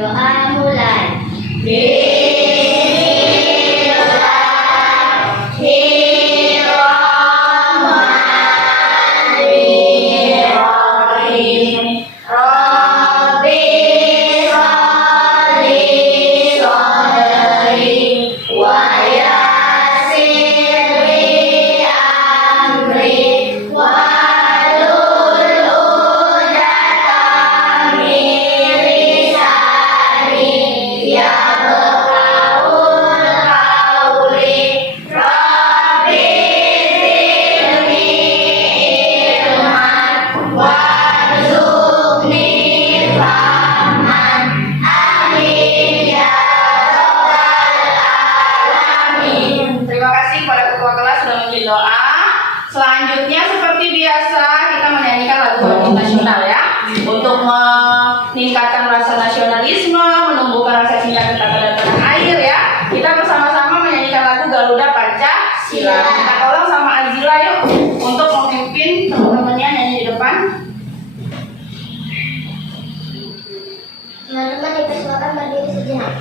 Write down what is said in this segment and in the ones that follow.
Doa mulai. Bismillahirrahmanirrahim. Rabbi sholli sholli wa yassir li amri wahlul 'uqdatam min lisani yafqahul qawli. Rabbi zidni ilman warzuqni fahman. Amin ya rabbal alamin. Terima kasih kepada ketua kelas sudah memberi doa. Selanjutnya seperti biasa kita menyanyikan lagu nasional ya, untuk meningkatkan rasa nasionalisme, menumbuhkan rasa cinta kepada tanah air ya. Kita bersama-sama menyanyikan lagu Garuda Pancasila. Kita tolong sama Azila yuk untuk memimpin teman-temannya nyanyi di depan. Teman-teman dipersilakan berdiri sejenak.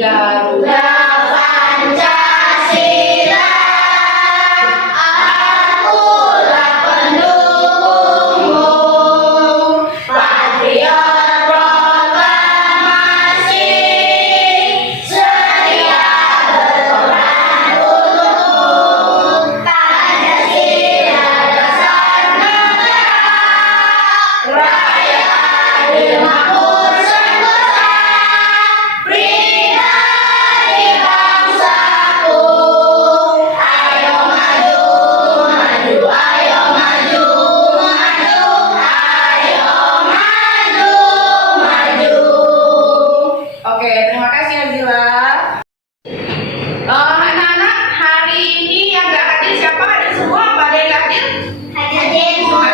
Garuda Pancasila, akulah pendukungmu. Patriot proklamasi, setia berperan untukmu. Pancasila dasar negara, rakyat makmur sentosa, pribadi bangsaku. Ayo maju, maju, ayo maju, maju, ayo maju, maju. Oke, terima kasih Azila. Anak-anak, hari ini yang gak hadir siapa? Hadir semua? Apa ada yang gak hadir? Hadir semua.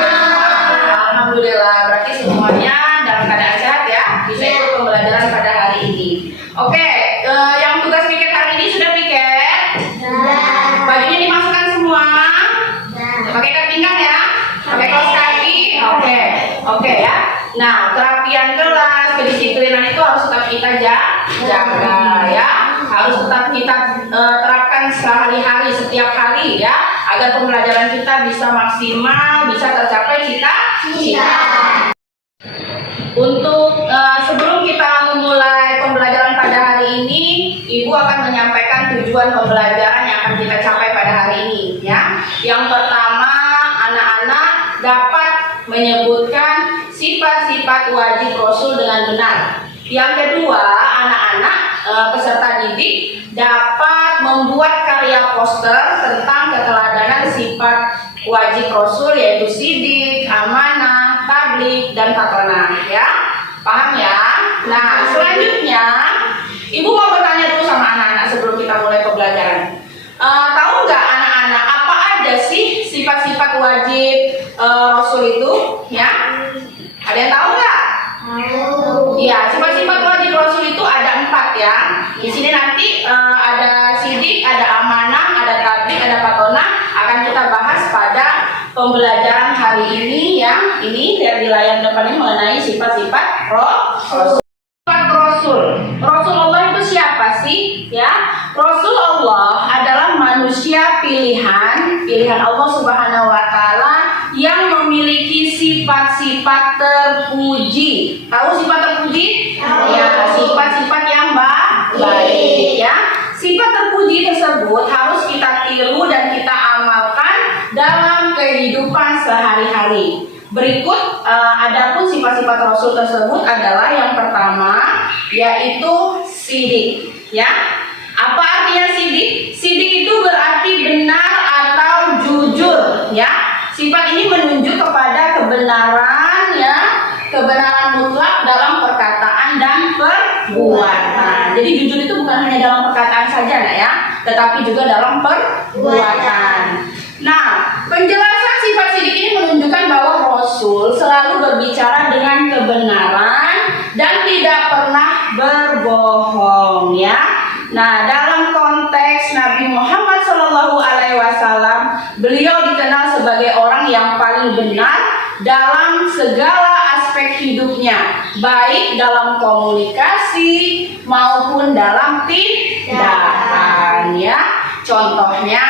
Alhamdulillah, berarti semuanya dalam keadaan sehat ya, bisa ikut pembelajaran pada hari ini. Oke, yang tugas piket hari ini sudah piket? Bajunya dimasukkan semua? Pakai ikat pinggang ya? Pakai kaos kaki? Oke ya. Nah, kerapian kelas, kedisiplinan itu harus tetap kita jaga ya. Harus tetap kita terapkan sehari-hari, setiap hari ya, agar pembelajaran kita bisa maksimal, bisa tercapai cita-cita. Untuk sebelum kita memulai pembelajaran pada hari ini, Ibu akan menyampaikan tujuan pembelajaran yang akan kita capai pada hari ini ya. Yang pertama, anak-anak dapat menyebutkan sifat-sifat wajib Rasul dengan benar. Yang kedua, anak-anak peserta didik dapat membuat karya poster tentang keteladanan sifat wajib Rasul, yaitu sidik, amanah, tabligh, dan patonah ya. Paham ya? Nah, selanjutnya Ibu mau bertanya dulu sama anak-anak sebelum kita mulai pembelajaran. Tahu nggak anak-anak apa aja sih sifat-sifat wajib Rasul itu ya? Ada yang tahu nggak? Iya, sifat-sifat wajib Rasul itu ada 4 ya. Di sini nanti ada sidik, ada amanah, ada tabligh, ada patonah. Akan kita bahas pada pembelajaran hari ini ya. Ini lihat di layar depan ini mengenai sifat-sifat Rasul. Sifat Rasul. Rasulullah itu siapa sih? Ya, Rasulullah adalah manusia pilihan Allah Subhanahu wa taala yang memiliki sifat-sifat terpuji. Tahu sifat terpuji? Ya, sifat-sifat yang baik ya. Sifat terpuji tersebut harus kita tiru dan kita amalkan dalam kehidupan sehari-hari. Berikut adapun sifat-sifat Rasul tersebut adalah yang pertama, yaitu sidik ya. Apa artinya sidik? Sidik itu berarti benar atau jujur ya. Sifat ini menunjuk kepada kebenaran ya, kebenaran mutlak dalam perkataan dan perbuatan. Jadi jujur itu bukan hanya dalam perkataan saja nah ya, tetapi juga dalam perbuatan. Nah, penjelasan sifat sidik ini menunjukkan bahwa Rasul selalu berbicara dengan kebenaran dan tidak pernah berbohong ya. Nah, dalam konteks Nabi Muhammad SAW beliau dikenal sebagai orang yang paling benar dalam segala aspek hidupnya, baik dalam komunikasi maupun dalam tindakan, ya. Contohnya,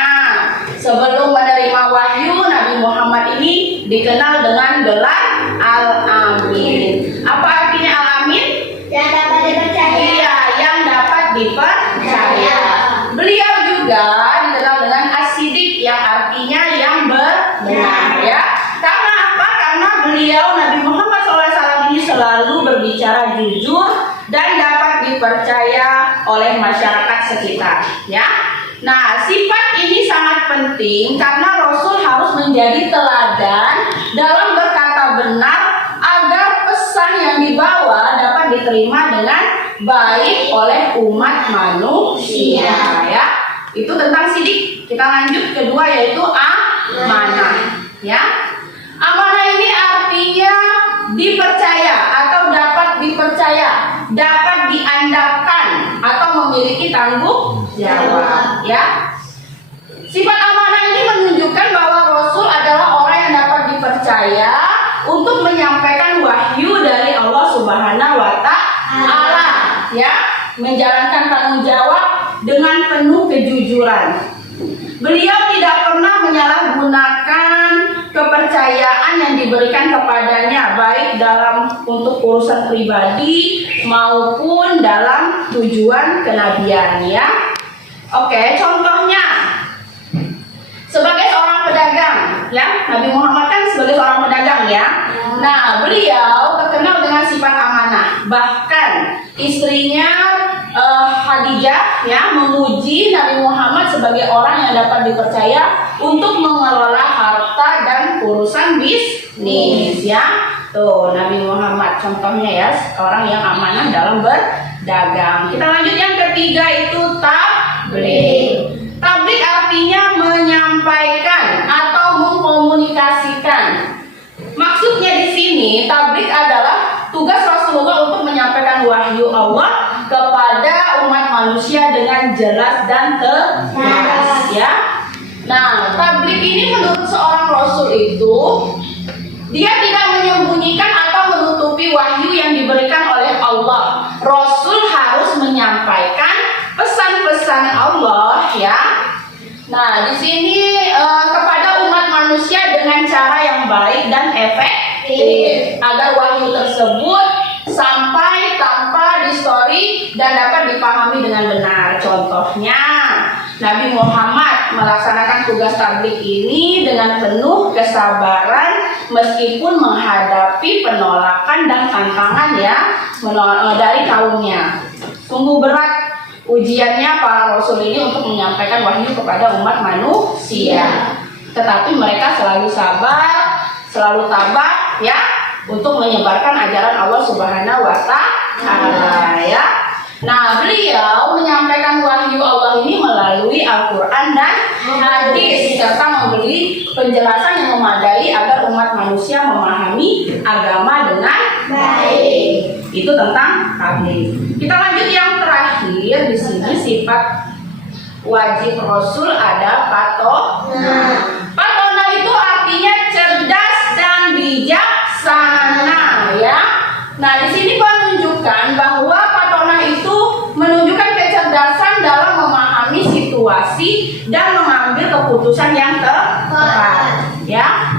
sebelum menerima wahyu, Nabi Muhammad ini dikenal dengan gelar Al-Amin. Apa artinya Al-Amin? Yang dapat dipercaya. Iya, yang dapat dipercaya. Beliau juga dikenal dengan As-Siddiq, yang artinya yang benar, ya. Karena apa? Karena beliau Nabi Muhammad SAW ini selalu berbicara jujur dan dapat dipercaya oleh masyarakat sekitar, ya. Nah, sifat ini sangat penting karena Rasul harus menjadi teladan dalam berkata benar agar pesan yang dibawa dapat diterima dengan baik oleh umat manusia, ya. Itu tentang sidik. Kita lanjut kedua, yaitu amanah, ya. Amanah ini artinya dipercaya atau dapat dipercaya, dapat diandalkan atau memiliki tanggung jawab, ya. Sifat amanah ini menunjukkan bahwa Rasul adalah orang yang dapat dipercaya untuk menyampaikan wahyu dari Allah Subhanahu wa Ta'ala, ya, menjalankan tanggung jawab dengan penuh kejujuran. Beliau tidak pernah menyalahgunakan kepercayaan yang diberikan kepadanya, baik dalam untuk urusan pribadi maupun dalam tujuan kenabian, ya. Oke, contohnya sebagai seorang pedagang, ya. Nabi Muhammad kan sebagai seorang pedagang, ya. Nah, beliau terkenal dengan sifat amanah. Bahkan istrinya Khadijah, ya, memuji Nabi Muhammad sebagai orang yang dapat dipercaya untuk mengelola harta dan urusan bisnis, ya. Tuh, Nabi Muhammad contohnya, ya, orang yang amanah dalam berdagang. Kita lanjut yang ketiga, itu tabligh. Tabligh artinya menyampaikan atau mengkomunikasikan. Maksudnya di sini tabligh adalah tugas Rasulullah untuk menyampaikan wahyu Allah kepada umat manusia dengan jelas dan tegas, ya. Nah, tabligh ini menurut seorang Rasul itu dia tidak menyembunyikan atau menutupi wahyu yang diberikan oleh Allah. Rasul harus menyampaikan pesan-pesan Allah, ya. Nah, di sini kepada umat manusia dengan cara yang baik dan efektif agar wahyu tersebut sampai tanpa distori dan dapat dipahami dengan benar. Contohnya, Nabi Muhammad melaksanakan tugas tabligh ini dengan penuh kesabaran meskipun menghadapi penolakan dan tantangan, ya, dari kaumnya. Sungguh berat ujiannya para rasul ini untuk menyampaikan wahyu kepada umat manusia. Tetapi mereka selalu sabar, selalu tabah, ya, untuk menyebarkan ajaran Allah Subhanahu wa Ta'ala, ya. Nah, beliau menyampaikan wahyu Allah ini melalui Al-Quran dan hadis serta memberi penjelasan yang memadai agar umat manusia memahami agama dengan baik. Itu tentang tabligh. Kita lanjut yang terakhir di sini, sifat wajib Rasul ada patonah. Patonah itu artinya cerdas dan bijaksana, ya. Nah, di sini menunjukkan bahwa patonah itu menunjukkan kecerdasan dalam memahami situasi dan mengambil keputusan yang tepat, ya.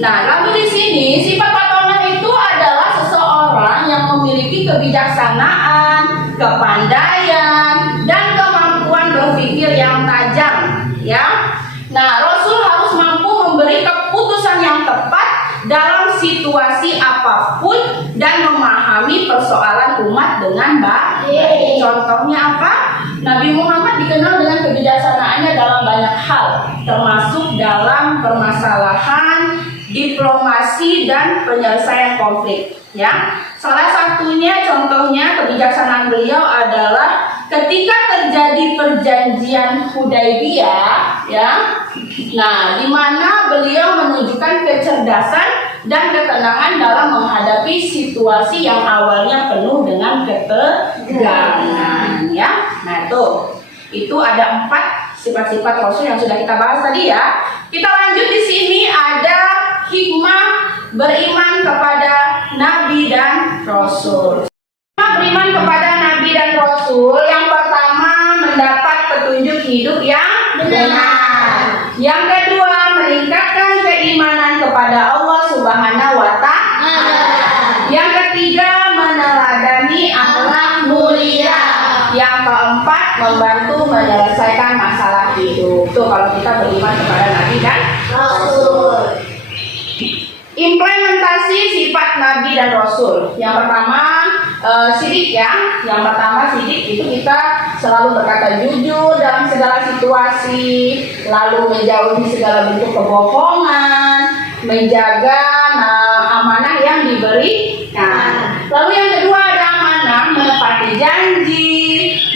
Nah, lalu di sini sifat patonah itu adalah seseorang yang memiliki kebijaksanaan, kepandaian, dan kemampuan berpikir yang tajam, ya. Nah, Rasul harus mampu memberi keputusan yang tepat dalam situasi apapun dan memahami persoalan umat dengan baik. Contohnya apa? Nabi Muhammad dikenal dengan kebijaksanaannya dalam banyak hal, termasuk dalam permasalahan diplomasi dan penyelesaian konflik, ya. Salah satunya contohnya kebijaksanaan beliau adalah ketika terjadi perjanjian Hudaybiyah, ya. Nah, di mana beliau menunjukkan kecerdasan dan ketenangan dalam menghadapi situasi yang awalnya penuh dengan ketegangan, ya. Nah, itu ada 4 sifat-sifat Rasul yang sudah kita bahas tadi ya. Kita lanjut di sini ada hikmah beriman kepada Nabi dan Rasul. Hikmah beriman kepada Nabi dan Rasul yang pertama mendapat petunjuk hidup yang benar. Yang kedua meningkatkan keimanan kepada Allah Subhanahu wa Ta'ala. Yang ketiga meneladani akhlak mulia. Yang keempat membantu menyelesaikan masalah hidup. Tuh kalau kita beriman kepada Nabi dan Rasul. Implementasi sifat Nabi dan Rasul. Yang pertama sidik ya. Yang pertama sidik itu kita selalu berkata jujur dalam segala situasi, lalu menjauhi segala bentuk kebohongan, menjaga amanah yang diberikan. Lalu yang kedua ada amanah, menepati janji,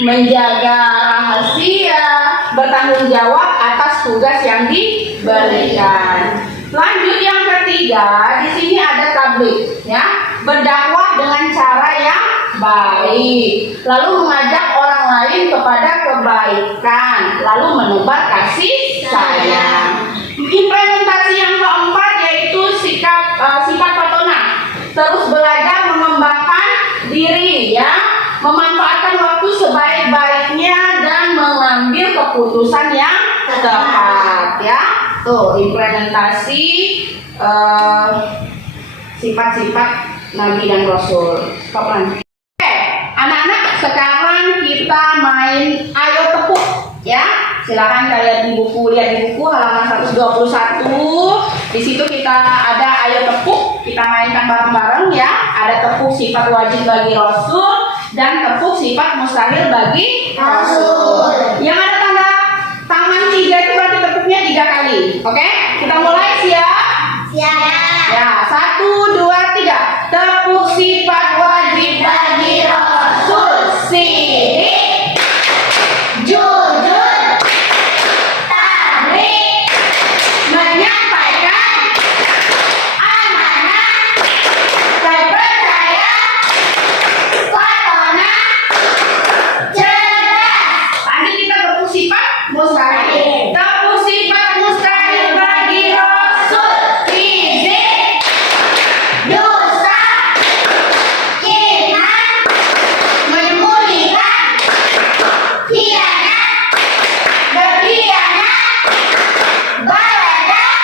menjaga rahasia, bertanggung jawab atas tugas yang diberikan. Lanjut yang ketiga, di sini ada tabligh ya, berdakwah dengan cara yang baik, lalu mengajak orang lain kepada kebaikan, lalu menebar kasih sayang. Implementasi yang keempat yaitu sifat patona, terus belajar mengembangkan diri ya, memanfaatkan waktu sebaik-baiknya dan mengambil keputusan yang tepat ya. Tuh implementasi sifat-sifat Nabi dan Rasul. Kapan? Oke, anak-anak sekarang kita main ayo tepuk ya. Silakan kalian di buku, lihat di buku halaman 121. Di situ kita ada ayo tepuk, kita mainkan bareng-bareng ya. Ada tepuk sifat wajib bagi Rasul dan tepuk sifat mustahil bagi Rasul. Yang ada tanda tangan 3 itu berarti tepuknya 3 kali. Oke? Kita mulai siap? Siap. Ya, 1, 2, 3. Tepuk sifat wajib bagi Rasul. Sidik, jujur, tabligh, menyampaikan amanah, terpercaya, patona, cerdas. Tadi kita tepuk sifat mustahil. Tepuk sifat mustahil bagi Rasul. Fizik, dosa, iman, menyembunyikan, khianat, berkhianat, baladah,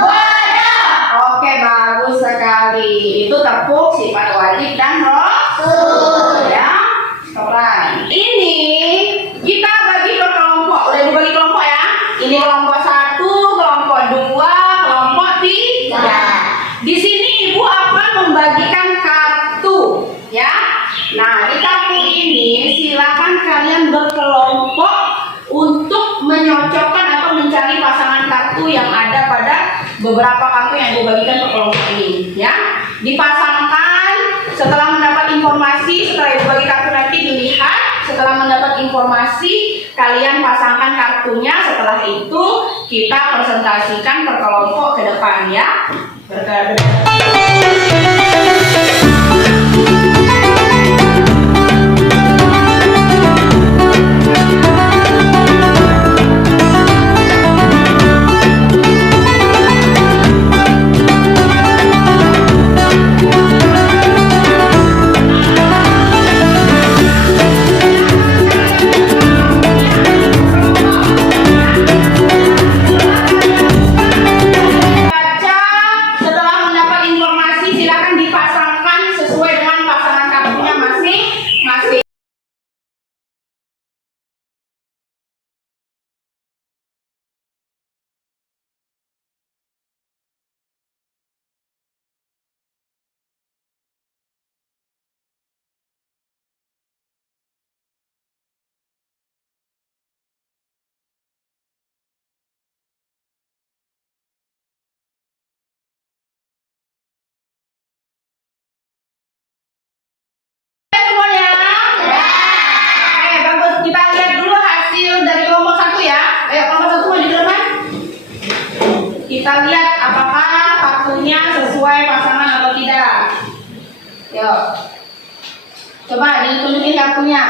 bodoh. Oke, bagus sekali. Itu tepuk sifat wajib dan Rasul ya. Sekarang ini kita bagi ke kelompok. Udah dibagi kelompok ya. Ini kelompok 1, kelompok 2, kelompok 3. Di sini ibu akan membagikan kartu ya. Nah, di kartu ini silakan kalian berkelompok untuk menyocokkan atau mencari pasangan kartu yang ada pada beberapa kartu yang ibu bagikan ke kelompok ini ya. Dipasangkan setelah mendapat informasi, setelah ibu bagi kartu nanti dilihat. Setelah mendapat informasi, kalian pasangkan kartunya. Setelah itu kita presentasikan per kelompok ke depan ya. Kita lihat apakah kartunya sesuai pasangan atau tidak. Yuk, coba ditunjukin kartunya.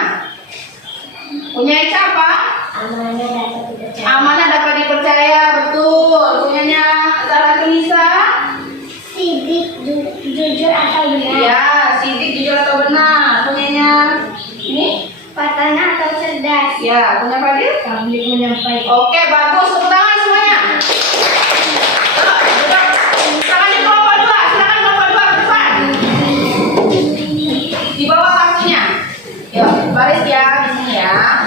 Punya siapa? Amanah dapat dipercaya. Amanah dapat dipercaya, betul. Punyanya Zara Tunisa. Sidik jujur atau benar. Ya, sidik jujur atau benar. Punyanya ini? Patana atau cerdas. Ya, punya Fadil? Tablik menyampaikan. Oke, bagus. Tepuk tangan semuanya. Yuk, duduk. Silakan di kelompok 2. Silakan kelompok 2 ke depan. Di bawah kartunya. Yuk, baris ya di sini ya.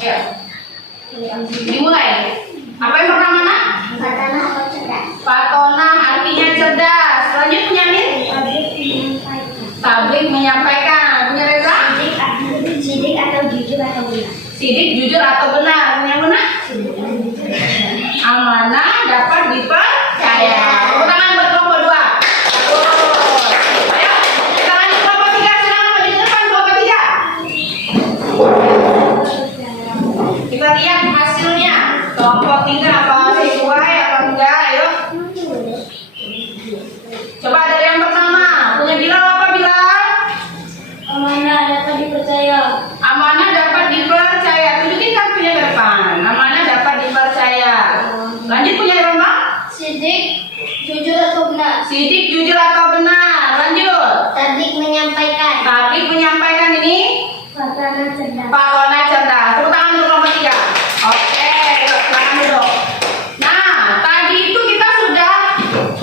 Yuk. Dimulai. Apa yang pertama, Nak? Patana atau cerdas. Patona artinya cerdas. Lanjut punya Min. Tablik menyampaikan. Tablik menyampaikan. Punya Reza? Sidik atau jujur atau benar. Sidik jujur atau benar? Punya Muna? Amanah dapat dipercaya. Tepuk tangan buat kelompok 2. Ayo, kita lanjut kelompok 3. Silakan maju di depan kelompok 3. Kita lihat hasilnya. Kelompok 3 apa sesuai apa enggak? Ayo. Coba dari yang pertama. Punya Bilal apa Bilal? Amanah dapat dipercaya. Amanah dapat dipercaya. Tunjukin kartunya ke depan. Amanah dapat dipercaya. Lanjut punya Irma. Sidik jujur atau benar. Sidik jujur atau benar. Lanjut. Tablik menyampaikan. Tablik menyampaikan ini. Patana cerdas. Patona cerdas. Tepuk tangan untuk kelompok 3. Oke, yuk, silakan duduk. Nah, tadi itu kita sudah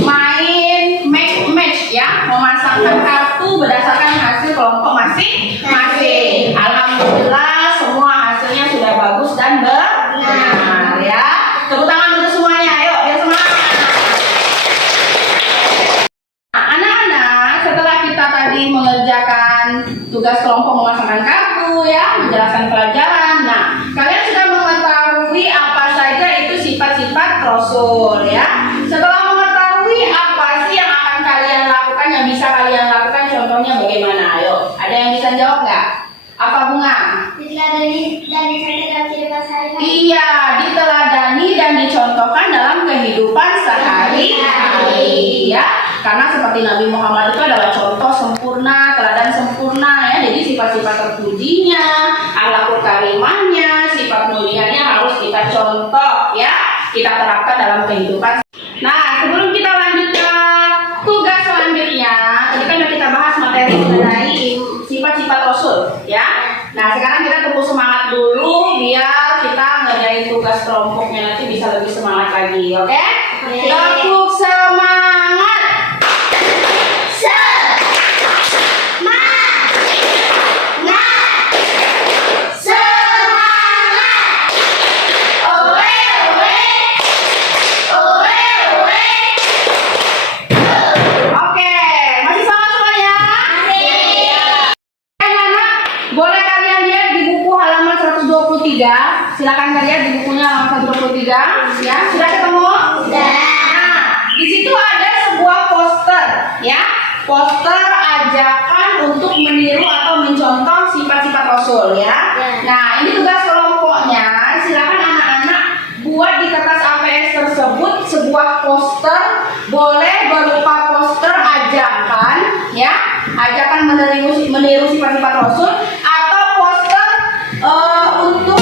main match ya, memasangkan kartu berdasarkan hasil kelompok masing-masing. Alhamdulillah semua hasilnya sudah bagus dan benar ya. Tepuk tangan untuk semuanya. Ayo, biar semangat. Nah, anak-anak, setelah kita tadi mengerjakan tugas kelompok memasangkan kartu ya, menjelaskan pelajaran. Nah, kalian sudah mengetahui apa saja itu sifat-sifat Rasul ya. Setelah mengetahui apa sih yang akan kalian lakukan, yang bisa kalian lakukan, contohnya bagaimana? Ayo, ada yang bisa jawab nggak? Apa Bunga? Diteladani dan dicontoh dalam kehidupan sehari-hari. Iya, diteladani dan dicontohkan dalam kehidupan sehari-hari ya. Karena seperti Nabi Muhammad itu adalah contoh sempurna, teladan sempurna ya. Jadi sifat-sifat terpujinya, akhlakul karimahnya, sifat mulianya harus kita contoh ya. Kita terapkan dalam kehidupan. Nah, sebelum kita lanjut ke tugas selanjutnya, tadi kan sudah kita bahas materi mengenai sifat-sifat Rasul ya. Nah, sekarang kita tepuk semangat dulu biar kita ngerjain tugas kelompoknya nanti bisa lebih semangat lagi, oke? Tepuk semangat. Oke, masih semangat semuanya? Anak-anak, boleh kalian lihat di buku halaman 123. Silakan kalian di bukunya halaman 123 ya. Sudah ketemu? Sudah. Nah, di situ ada sebuah poster ya. Poster ajakan untuk meniru atau mencontoh sifat-sifat Rasul ya. Nah, ini tugas kelompoknya. Silakan anak-anak buat di kertas APS tersebut sebuah poster, boleh berupa poster ajakan ya, ajakan meniru sifat-sifat Rasul atau poster untuk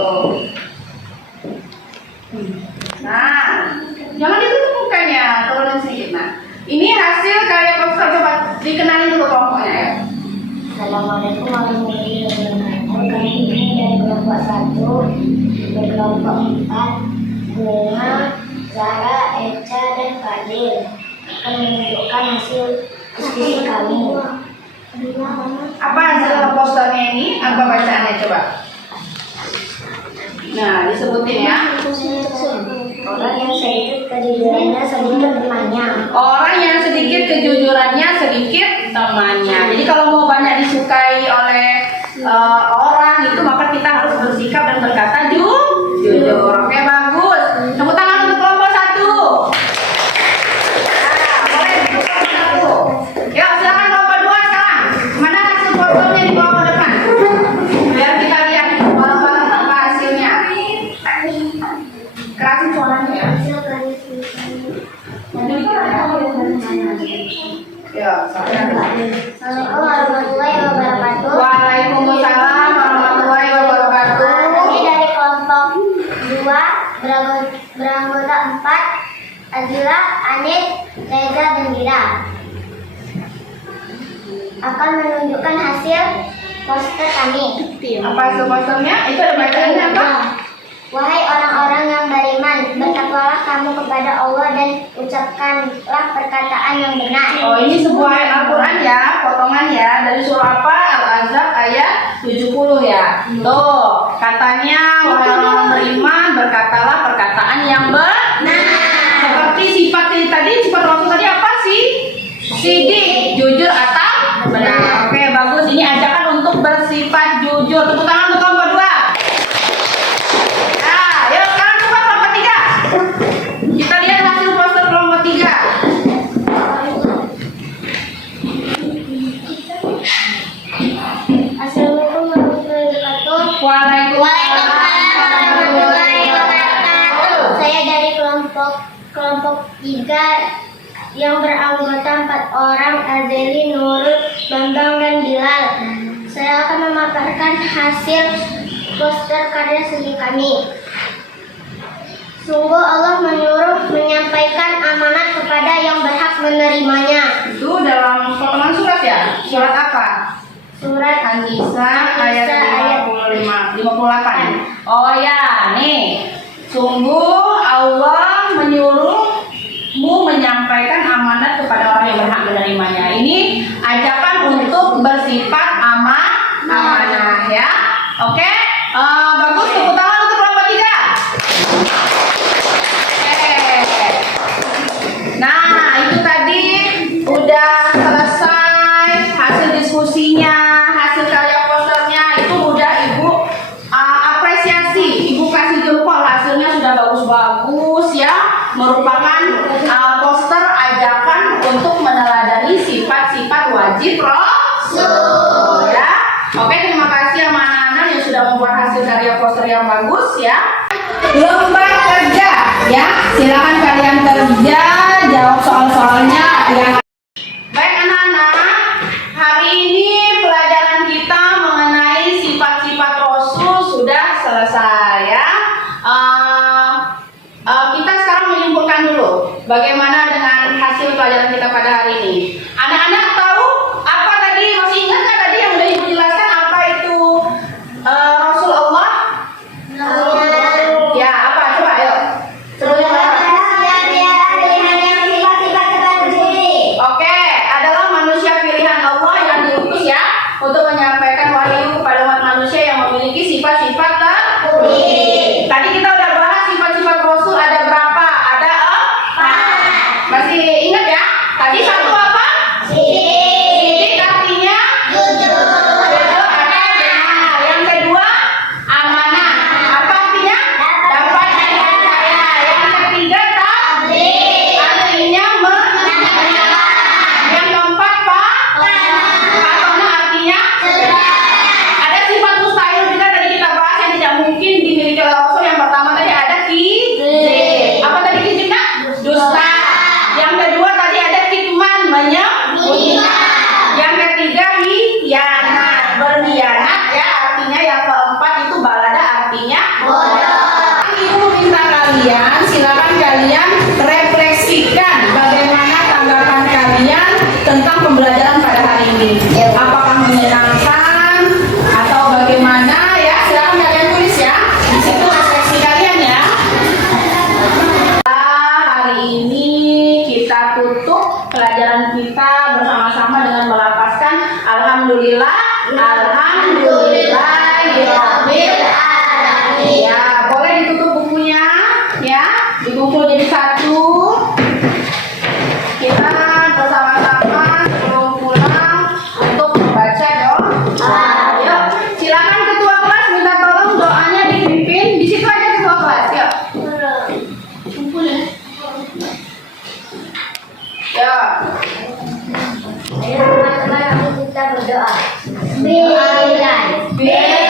Tuh. Nah, jangan ditutup mukanya, turunin sedikit. Nah, ini hasil karya poster, coba dikenalin dulu kelompoknya ya. Assalamualaikum warahmatullahi wabarakatuh. Kami ini dari kelompok 1 berkelompok 4 Bunga, Zara, Eca, dan Fadil akan menunjukkan hasil diskusi kami. Apa hasil posternya ini? Apa bacaannya coba? Nah, disebutin ya. Orang yang sedikit kejujurannya sedikit temannya. Orang yang sedikit kejujurannya sedikit temannya. Jadi kalau mau banyak disukai oleh orang itu, maka kita harus bersikap dan berkata jujur. Oke, bagus. Tepuk tangan untuk kelompok 1. Nah, boleh untuk kelompok 1. Ya, silakan kelompok 2 sekarang. Mana hasil fotonya di bawah ke depan? Biar kita lihat bareng-bareng apa hasilnya. Kerasin suaranya ya. Ya, Assalamualaikum warahmatullahi wabarakatuh. Waalaikumsalam warahmatullahi wabarakatuh. Kami dari kelompok 2 beranggota 4 Azila, Anit, Reza, dan Dira akan menunjukkan hasil poster kami. Apa hasil posternya? Itu ada bacaannya apa? Wahai orang-orang yang beriman, bertakwalah kamu kepada Allah dan ucapkanlah perkataan yang benar. Oh, ini sebuah ayat Al-Quran ya, potongan ya, dari surah apa? Al-Ahzab ayat 70 ya. Tuh, katanya wahai orang-orang beriman, berkatalah perkataan yang benar. Seperti sifat tadi, sifat Rasul tadi apa sih? Sidik, jujur atau benar. Oke, bagus. Ini ajakan untuk bersifat jujur. Tepuk tangan untuk kelompok 2. Kita lihat hasil poster kelompok 3. Assalamualaikum warahmatullahi wabarakatuh. Waalaikumsalam warahmatullahi wabarakatuh. Saya dari kelompok 3 yang beranggota 4 orang, Azeli, Nurul, Bambang, dan Bilal. Saya akan memaparkan hasil poster karya seni kami. Sungguh Allah menyuruh menyampaikan amanat kepada yang berhak menerimanya. Itu dalam potongan surat ya? Surat apa? Surat An-Nisa ayat 58. Oh ya, nih. Sungguh Allah menyuruhmu menyampaikan amanat kepada orang yang berhak menerimanya. Ini ajakan untuk bersifat amanah ya. Oke? Bagus, tepuk tangan untuk kelompok 3. Nah, itu tadi udah selesai hasil diskusinya, hasil karya posternya. Itu udah Ibu apresiasi, Ibu kasih jempol, hasilnya sudah bagus-bagus ya. Merupakan poster ajakan untuk meneladani sifat-sifat wajib Rasul ya. Oke, terima kasih sama anak-anak yang sudah membuat hasil karya poster yang bagus ya. Lomba kerja ya, silakan kalian kerja, jawab soal-soalnya yang. Baik anak-anak, hari ini pelajaran kita mengenai sifat-sifat Rasul sudah selesai ya. Kita sekarang menyimpulkan dulu bagaimana dengan hasil pelajaran kita pada hari ini. Anak-anak tahu apa tadi, masih ingat nggak tadi yang udah Ibu jelaskan apa itu Rasul Allah? Ya, apa? Coba ayo. Oke, adalah manusia pilihan Allah yang diutus ya untuk menyampaikan wahyu kepada umat manusia yang memiliki sifat-sifat terpuji. Tadi kita udah bahas sifat-sifat Rasul ada berapa? Ada 4. Masih ingat ya? Tadi satu apa? Sidik artinya jujur. Ada benar. Yang kedua amanah. Apa artinya? Dapat dipercaya. Yang ketiga tabligh. Artinya yang keempat Patona artinya ada sifat mustahil juga tadi kita bahas yang tidak mungkin dimiliki oleh Rasul. Yang pertama tadi ada kizib. Apa tadi kizibnya? Dusta. Yang kedua tadi ada kitman, menyembunyikan. Yang ketiga hianat, berkhianat ya artinya. Yang keempat itu balada artinya tentang pembelajaran pada hari ini. Apakah menyenangkan atau bagaimana ya? Silakan kalian tulis ya. Di situ refleksi kalian ya. Hari ini kita tutup pelajaran kita bersama-sama dengan melafazkan alhamdulillah, alhamdulillahirabbil alamin. Ya, boleh ditutup bukunya ya, dikumpul jadi satu. Kita bersama-sama sebelum pulang untuk membaca doa. Yuk, silakan ketua kelas minta tolong doanya dipimpin. Di situ aja ketua kelas. Yuk. Kumpul ya. Ya. Ayo teman-teman, kita berdoa. Bismillah.